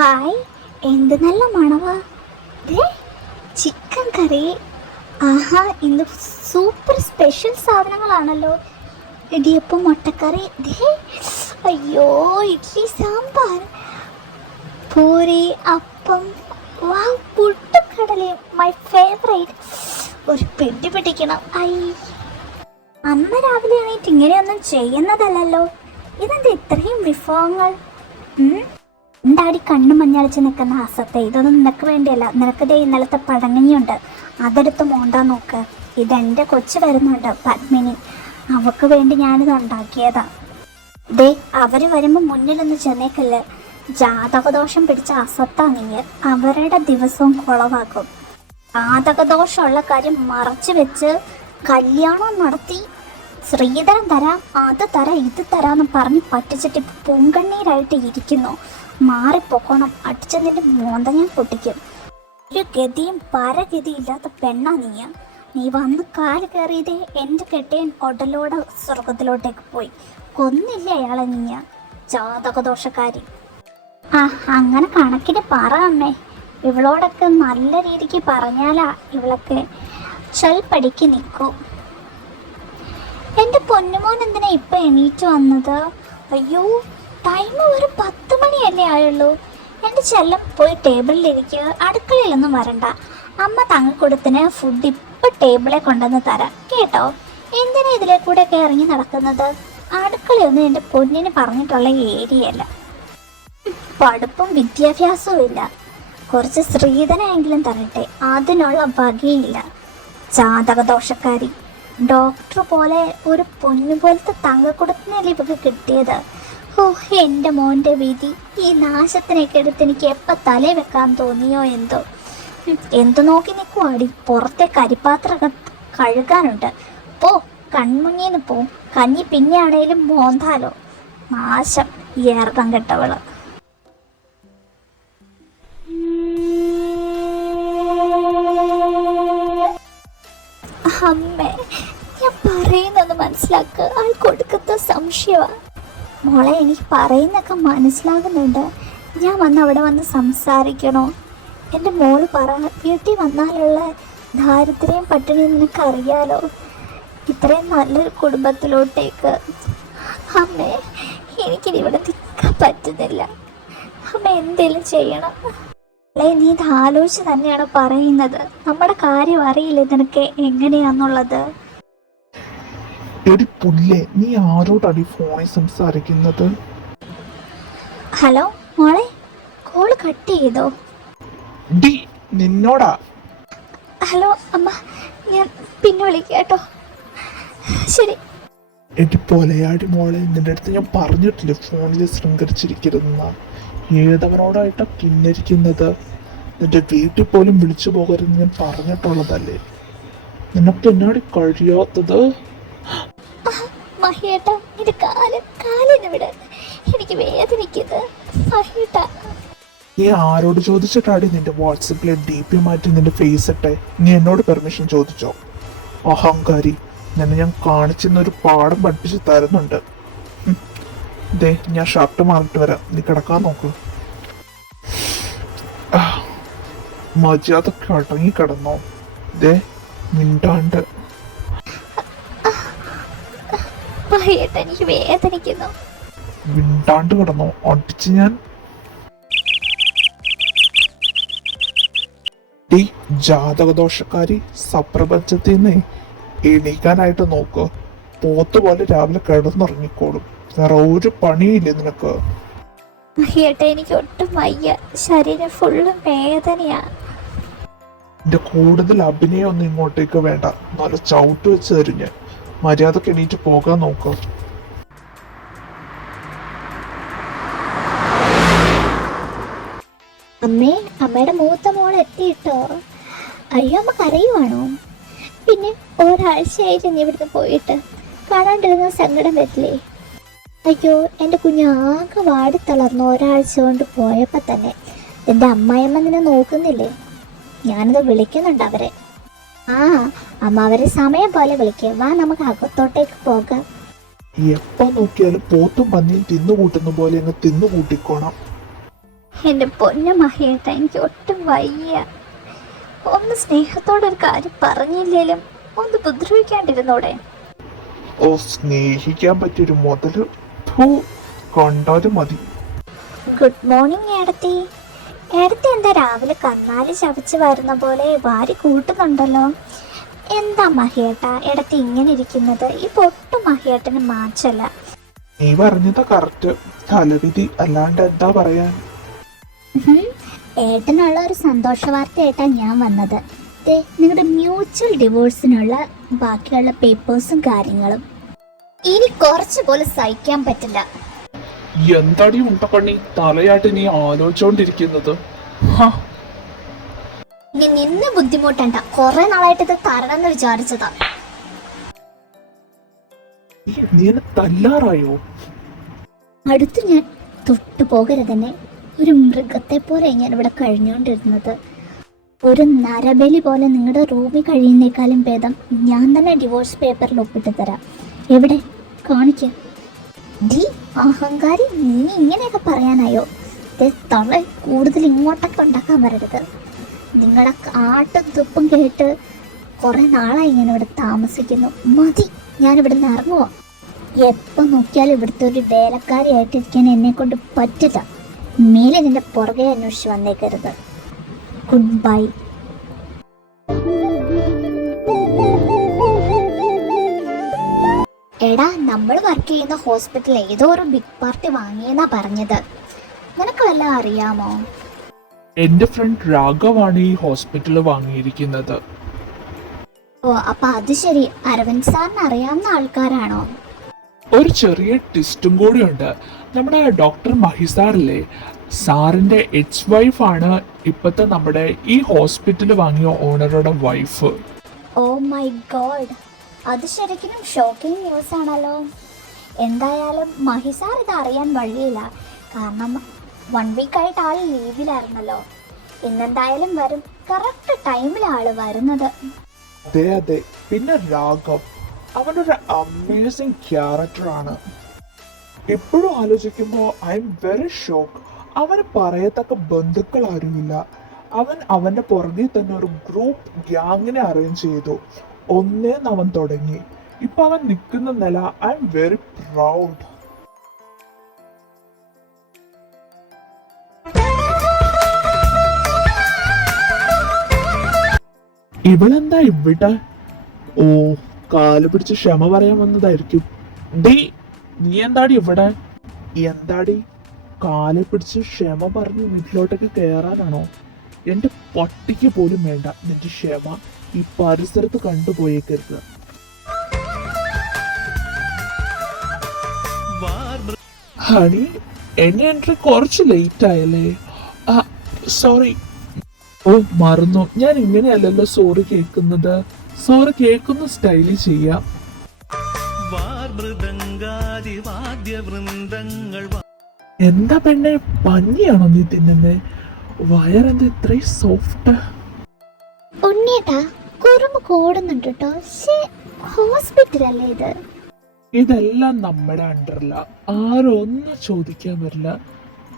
Hi, എന്ത് നല്ല മണവാ. ദേ chicken കറി. ആഹാ, ഇന്ന് സൂപ്പർ സ്പെഷ്യൽ സാധനങ്ങളാണല്ലോ. ഇടിയപ്പം, മുട്ടക്കറി. ദേ അയ്യോ, ഇഡ്ഡലി, സാമ്പാർ, പൂരി, അപ്പം. വാവ്, പുട്ടുകടല, മൈ ഫേവറേറ്റ്. ഒരു പെട്ടി പിടിക്കണം. അമ്മ രാവിലെ എണീറ്റ് ഇങ്ങനെയൊന്നും ചെയ്യുന്നതല്ലല്ലോ. ഇതെന്താ ഇത്രയും വിഭവങ്ങൾ? എന്താടി കണ്ണു മഞ്ഞളിച്ച് നിൽക്കുന്ന അസത്തെ? ഇതൊന്നും നിനക്ക് വേണ്ടിയല്ല. നിനക്ക് ദേ ഇന്നലത്തെ പഴങ്ങഞ്ഞിയുണ്ട്, അതെടുത്ത് മോണ്ടാൻ നോക്ക്. ഇതെൻ്റെ കൊച്ചു വരുന്നുണ്ട്, പത്മിനി. അവക്ക് വേണ്ടി ഞാനിത് ഉണ്ടാക്കിയതാ. ദേ അവർ വരുമ്പോൾ മുന്നിലൊന്ന് ചെന്നേക്കല്ലേ. ജാതകദോഷം പിടിച്ച അസത്താ നീ. അവരുടെ ദിവസവും കുളവാക്കും. ജാതകദോഷമുള്ള കാര്യം മറച്ചു വെച്ച് കല്യാണം നടത്തി ശ്രീധരൻ തരാം, അത് തരാം, ഇത് തരാമെന്ന് പറഞ്ഞ് പറ്റിച്ചിട്ട് പൊങ്കണ്ണീരായിട്ട് ഇരിക്കുന്നു. മാറിപ്പോക്കണം, അടിച്ച നിന്റെ മോന്ത ഞാൻ പൊട്ടിക്കും. ഒരു ഗതിയും പരഗതിയില്ലാത്ത പെണ്ണാ നീയ. നീ വന്ന് കാല് കയറിയതേ എൻ്റെ കെട്ടിയൻ ഒടലോടെ സ്വർഗത്തിലോട്ടേക്ക് പോയി. കൊന്നില്ല അയാളെ നീയ, ജാതകദോഷക്കാരി. അങ്ങനെ കണക്കിന് പറ അമ്മേ. ഇവളോടൊക്കെ നല്ല രീതിക്ക് പറഞ്ഞാലാ ഇവളൊക്കെ ചൽപ്പടിക്ക് നിൽക്കും. എൻ്റെ പൊന്നുമോൻ എന്തിനാ ഇപ്പം എണീറ്റ് വന്നത്? അയ്യോ, ടൈം ഒരു 10 മണിയല്ലേ ആയുള്ളൂ. എൻ്റെ ചെല്ലം പോയി ടേബിളിലിരിക്കുക, അടുക്കളയിലൊന്നും വരണ്ട. അമ്മ തങ്ങൾക്കൊടുത്തിന് ഫുഡ് ഇപ്പം ടേബിളിൽ കൊണ്ടുവന്ന് തരാം കേട്ടോ. എന്തിനാ ഇതിലെ കൂടെ ഒക്കെ ഇറങ്ങി നടക്കുന്നത്? അടുക്കളയൊന്നും എൻ്റെ പൊന്നിന് പറഞ്ഞിട്ടുള്ള ഏരിയല്ല. പഠിപ്പും വിദ്യാഭ്യാസവും ഇല്ല. കുറച്ച് സ്ത്രീധനെങ്കിലും തരട്ടെ, അതിനുള്ള വകയില്ല. ജാതകദോഷക്കാരി. ഡോക്ടർ പോലെ ഒരു പൊന്നു പോലത്തെ തങ്കക്കുടത്തിനല്ലേ ഇവക്ക് കിട്ടിയത്. ഓ, എൻ്റെ മോൻ്റെ വിധി. ഈ നാശത്തിനൊക്കെ എടുത്ത് എനിക്ക് എപ്പോൾ തലേ വെക്കാൻ തോന്നിയോ എന്തോ. എന്തു നോക്കി നിൽക്കുവാടി? പുറത്തെ കരിപ്പാത്രം കഴുകാനുണ്ട്. പോ, കൺമുങ്ങിന്ന് പോ. കഞ്ഞി പിന്നെ ആണേലും മോന്താലോ. നാശം, ഏർക്കം കെട്ടവള്. അമ്മേ, ഞാൻ പറയുന്നത് മനസ്സിലാക്കുക. ആൾ കൊടുക്കുന്ന സംശയമാണ് മോളെ. എനിക്ക് പറയുന്നൊക്കെ മനസ്സിലാകുന്നുണ്ട്. ഞാൻ അവിടെ വന്ന് സംസാരിക്കണോ? എൻ്റെ മോള് പറ. വീട്ടിൽ വന്നാലുള്ള ദാരിദ്ര്യം പട്ടിണിയും നിനക്കറിയാലോ. ഇത്രയും നല്ലൊരു കുടുംബത്തിലോട്ടേക്ക് അമ്മേ, എനിക്കിനി ഇവിടെ നിൽക്കാൻ പറ്റുന്നില്ല. അമ്മ എന്തേലും ചെയ്യണം. നീ ഇത് ആലോചിച്ച് തന്നെയാണ് പറയുന്നത്. നമ്മുടെ കാര്യം അറിയില്ല നിനക്ക് എങ്ങനെയാന്നുള്ളത്. നീ ആരോടാണ് ഫോണിൽ സംസാരിക്കുന്നത്? ഹലോ മോളെ, കോള് കട്ട് ചെയ്തോ? നിന്നോടാ. ഹലോ അമ്മ, ഞാൻ പിന്നെ വിളിക്കാം കേട്ടോ. ശരി. പൊലയാടി മോളെ, നിന്റെ അടുത്ത് ഞാൻ പറഞ്ഞിട്ടില്ല ഫോണിൽ ശൃംഗരിച്ചിരിക്കരുതെന്ന. ഏതവരോടായിട്ടാ കിന്നരിക്കുന്നത്? നിന്റെ വീട്ടിൽ പോലും വിളിച്ചു പോകരുതെന്ന് ഞാൻ പറഞ്ഞിട്ടുള്ളതല്ലേ. നിനക്ക് എന്നാടി കഴിയാത്തത്? മഹിയേട്ടാ, എന്റെ കാലിന് വിട്, എനിക്ക് വേദനിക്കുന്നത്. മഹിയേട്ടാ, നീ ആരോട് ചോദിച്ചിട്ടാടി നിന്റെ വാട്സപ്പിലെ DP മാറ്റി നിന്റെ ഫേസ് ഇട്ടെ? നീ എന്നോട് പെർമിഷൻ ചോദിച്ചോ? അഹങ്കാരി. നിന്നെ ഞാൻ കാണിച്ചെന്നൊരു പാഠം പഠിപ്പിച്ച് തരുന്നുണ്ട്. ദേ, ഞാൻ ഷർട്ട് മാറിട്ട് വരാം, നീ കിടക്കാൻ നോക്ക്. മര്യാദക്ക് അടങ്ങി കിടന്നോ. ദേ, മിണ്ടാണ്ട്. എനിക്ക് വേദനിക്കുന്നു. മിണ്ടാണ്ട് കിടന്നോ, അടിച്ച് ഞാൻ. ജാതകദോഷക്കാരി, സപ്രപഞ്ചത്തിൽ നിന്ന് എണീക്കാനായിട്ട് നോക്ക്. പോത്തുപോലെ രാവിലെ കിടന്നുറങ്ങിക്കോളും. വേറെ ഒരു പണിയില്ലേ നിനക്ക്? എനിക്ക് ഒട്ടും വയ്യ, ശരീരം ഫുള്ള് വേദനയാ. എന്റെ കൂടുതൽ അഭിനയൊന്നും ഇങ്ങോട്ടേക്ക് വേണ്ട. നല്ല ചവിട്ട് വെച്ച് തരും ഞാൻ. മര്യാദക്ക് എണീറ്റ് പോകാൻ നോക്ക്. അമ്മേ, അമ്മയുടെ മൂത്ത മോൾ എത്തിയിട്ടോ? അയ്യോ, അമ്മ കരയുവാണോ? പിന്നെ ഒരാഴ്ചയായിട്ട് നീ ഇവിടുന്ന് പോയിട്ട് കാണാണ്ടിരുന്ന സങ്കടം വരില്ലേ? അയ്യോ, എൻ്റെ കുഞ്ഞാകെ വാടിത്തളർന്നു ഒരാഴ്ച കൊണ്ട് പോയപ്പോൾ തന്നെ. എൻ്റെ അമ്മായിയമ്മ നിന്നെ നോക്കുന്നില്ലേ? ഞാനിത് വിളിക്കുന്നുണ്ട് അവരെ. അമ്മ അവരെ സമയം പോലെ വിളിക്കുക. വാ, നമുക്ക് അകത്തോട്ടേക്ക് പോകാം. എപ്പോ നോക്കിയാലും പോത്തും പന്നിയും തിന്നുകൂട്ടുന്ന പോലെ അങ്ങ് തിന്നുകൂട്ടിക്കോണം. എൻ്റെ പൊന്നു മഹേട്ട, എനിക്ക് ഒട്ടും വയ്യ. ഒന്ന് സ്നേഹത്തോടെ ഒരു കാര്യം പറഞ്ഞില്ലേലും ഒന്ന് ഉപദ്രവിക്കാണ്ടിരുന്നോടെ. ഓ, സ്നേഹിക്കാൻ പറ്റിയൊരു മുതല് കണ്ടാലും മതി. Good morning ഏടത്തി. ഏടത്തി എന്താ രാവിലെ കന്നാലി ചവച്ച് വരുന്ന പോലെ വാരി കൂട്ടുന്നുണ്ടല്ലോ? എന്താ മഹിയേട്ട ഏടത്തി ഇങ്ങനെ ഇരിക്കുന്നത്? ഈ പൊട്ടു മഹിയേട്ടന് മാച്ചല്ല. നീ പറഞ്ഞത് കറക്റ്റ്, തലവിധി, അല്ലാണ്ട് എന്താ പറയാൻ. ഏട്ടനുള്ള ഒരു സന്തോഷ വാർത്തയായിട്ടാണ് ഞാൻ വന്നത്. നിങ്ങളുടെ മ്യൂച്വൽ ഡിവോഴ്സിനുള്ള ബാക്കിയുള്ള പേപ്പേഴ്സും കാര്യങ്ങളും. ഇനി കുറച്ച് പോലും സഹിക്കാൻ പറ്റില്ല. എന്താടി ഉണ്ടപ്പണ്ണി തലയായിട്ട് നീ ആലോചിച്ചോണ്ടിരിക്കുന്നത്? നീ നിന്ന് ബുദ്ധിമുട്ടണ്ട. കുറെ നാളായിട്ട് ഇത് തരണമെന്ന് വിചാരിച്ചതാ. നീ എന്നെ തല്ലാറായോ? അടുത്ത് ഞാൻ തൊട്ടു പോകരുതെന്നെ. ഒരു മൃഗത്തെ പോലെ ഞാൻ ഇവിടെ കഴിഞ്ഞുകൊണ്ടിരുന്നത്. ഒരു നരബലി പോലെ നിങ്ങളുടെ റൂമിൽ കഴിയുന്നേക്കാളും ഭേദം ഞാൻ തന്നെ ഡിവോഴ്സ് പേപ്പറിൽ ഒപ്പിട്ട് തരാം. എവിടെ കാണിക്ക? ഡി അഹങ്കാരി, നീ ഇങ്ങനെയൊക്കെ പറയാനായോ? തള്ള കൂടുതൽ ഇങ്ങോട്ടൊക്കെ ഉണ്ടാക്കാൻ വരരുത്. നിങ്ങളുടെ കാട്ടും തുപ്പും കേട്ട് കുറെ നാളായി ഞാൻ ഇവിടെ താമസിക്കുന്നു. മതി, ഞാനിവിടെ നിന്ന് ഇറങ്ങുക. എപ്പോൾ നോക്കിയാലും ഇവിടുത്തെ ഒരു വേലക്കാരിയായിട്ടിരിക്കാൻ എന്നെ കൊണ്ട് പറ്റില്ല. മേലെ നിന്റെ പുറകെ അന്വേഷിച്ച് വന്നേക്കരുത്. Good bye. എടാ, നമ്മൾ വർക്ക് ചെയ്യുന്ന ഹോസ്പിറ്റലിൽ ഏതോ ഒരു ബിഗ് പാർട്ടി വാങ്ങിയെന്നാ പറഞ്ഞത്. നിനക്ക് വല്ലതും അറിയാമോ? എന്റെ ഫ്രണ്ട് രാഘവാണ് ഈ ഹോസ്പിറ്റലിൽ വാങ്ങിയിരിക്കുന്നത്. ഓ, അപ്പൊ അത് ശരി. അരവിന്ദ് സാറിന് അറിയാവുന്ന ആൾക്കാരാണോ? ഒരു ചെറിയ ട്വിസ്റ്റും കൂടി ഉണ്ട്. നമ്മുടെ ഡോക്ടർ മഹി സാറില്ലേ, സാറിന്റെ എക്സ് വൈഫാണ് ഇപ്പത്തെ നമ്മുടെ ഈ ഹോസ്പിറ്റൽ വാങ്ങിയ ഓണറുടെ വൈഫ്. ഓ മൈ ഗോഡ്, അത് ശരിക്കും ഷോക്കിംഗ് ന്യൂസ് ആണല്ലോ. എന്തായാലും മഹി സാർ ഇത് അറിയാൻ വഴിയില്ല. കാരണം 1 വീക്കായിട്ട് ആൾ ലീവിലായിരുന്നല്ലോ. ഇന്നെന്തായാലും വരും. കറക്റ്റ് ടൈമിലാണ് വരുന്നത്. അതെ അതെ. പിന്നെ രാഘവ്, അവനൊരു അമേസിംഗ് ക്യാരക്ടറാണ്. എപ്പോഴും ആലോചിക്കുമ്പോൾ ഐ എം വെരി ഷോക്ക്. അവന് പറയത്തക്ക ബന്ധുക്കൾ ആരുമില്ല. അവൻ അവന്റെ പുറകിൽ തന്നെ ഒരു ഗ്രൂപ്പ് ഗ്യാങ്ങിനെ അറേഞ്ച് ചെയ്തു. ഒന്നേന്ന് അവൻ തുടങ്ങി. ഇപ്പൊ അവൻ നിൽക്കുന്ന നില ഐ എം വെരി പ്രൗഡ്. ഇവളെന്താ ഇവിടെ? ഓ, കാല് പിടിച്ച് ക്ഷമ പറയാൻ വന്നതായിരിക്കും. ഡി, നീ എന്താടി ഇവിടെ? എന്താടി, കാല് പിടിച്ച് ക്ഷമ പറഞ്ഞ് വീട്ടിലോട്ടൊക്കെ കയറാനാണോ? എന്റെ പട്ടിക്ക് പോലും വേണ്ട നിന്റെ ക്ഷമ. ഈ പരിസരത്ത് കണ്ടുപോയേക്കരുത്. ഹണി, എന്റെ എൻട്രി കുറച്ച് ലേറ്റ് ആയല്ലേ? സോറി. ഓ, മറന്നു. ഞാൻ ഇങ്ങനെയല്ലല്ലോ സോറി കേൾക്കുന്നത്. സോറി കേൾക്കുന്ന സ്റ്റൈലിൽ ചെയ്യാം. എന്താ പെണ്ണെ, പഞ്ഞിയാണോ നീ തിന്നുന്നേ? വയറെന്താ ഇത്രയും സോഫ്റ്റ്? ഉണ്ണിയേട്ടാ, കുറുമ്പ് കൂടുന്നുണ്ട് കേട്ടോ. ഹോസ്പിറ്റലല്ലേ ഇത്? ഇതെല്ലാം നമ്മുടെ അണ്ടറില. ആരും ഒന്നും ചോദിക്കാൻ വരില്ല.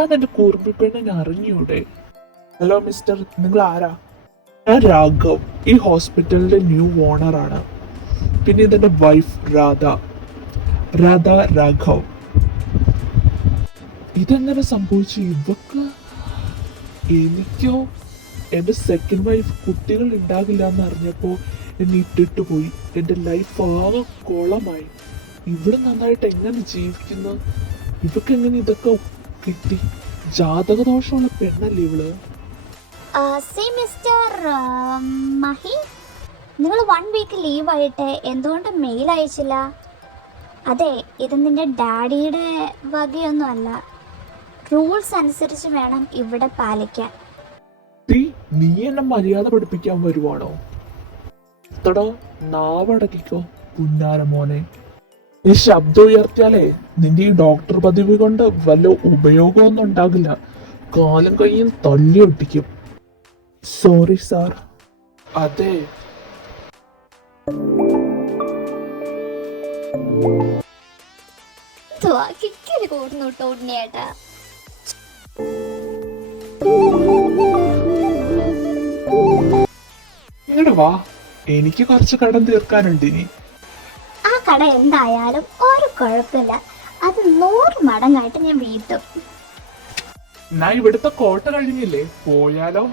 അതെന്റെ കുറുമ്പി പെണ്ണിനെ അറിഞ്ഞൂടെ? ഹലോ മിസ്റ്റർ, നിങ്ങൾ ആരാ? ഞാൻ രാഘവ്, ഈ ഹോസ്പിറ്റലിന്റെ ന്യൂ ഓണറാണ്. പിന്നെ ഇതെന്റെ വൈഫ് രാധ രാഘവ്. ഇതെങ്ങനെ സംഭവിച്ചു ഇവക്ക്? എനിക്കോ എന്റെ സെക്കൻഡ് വൈഫ് കുട്ടികൾ ഉണ്ടാകില്ല എന്ന് അറിഞ്ഞപ്പോ എന്നെ ഇട്ടിട്ട് പോയി. എന്റെ ലൈഫ് ആകെ കുളമായി. ഇവിടെ നന്നായിട്ട് എങ്ങനെ ജീവിക്കുന്നു? ഇവക്ക് എങ്ങനെ ഇതൊക്കെ കിട്ടി? ജാതകദോഷമുള്ള പെണ്ണല്ലേ ഇവള്? മിസ്റ്റർ മഹി, നിങ്ങൾ 1 വീക്ക് ലീവായിട്ട് എന്തുകൊണ്ട് മെയിൽ അയച്ചില്ല? അതെ, ഇത് നിന്റെ ഡാഡിയുടെ വകയൊന്നും അല്ല. റൂൾസ് അനുസരിച്ച് വേണം ഇവിടെ പാലിക്കാൻ. നീ എന്നെ മര്യാദ പഠിപ്പിക്കാൻ വരുവാണോ? തൊടോ, നാവടക്കിക്കോ പുന്നാര മോനെ. ഈ ശബ്ദം ഉയർത്തിയാലേ നിന്റെ ഈ ഡോക്ടർ പദവി കൊണ്ട് വല്ല ഉപയോഗമൊന്നും ഉണ്ടാകില്ല. കാലും കൈയും തള്ളി ഒട്ടിക്കും. Sorry sir. അതെ, കൂടുന്നു കേട്ടോ ഉണ്ണിയേട്ടാ. വാ, എനിക്ക് കുറച്ച് കടം തീർക്കാനുണ്ട് ഇനി. ആ കട എന്തായാലും ഒരു കുഴപ്പമില്ല, അത് 100 മടങ്ങായിട്ട് ഞാൻ വീട്ടും. ഞാൻ ഇവിടുത്തെ കോട്ട കഴിഞ്ഞില്ലേ, പോയാലോ?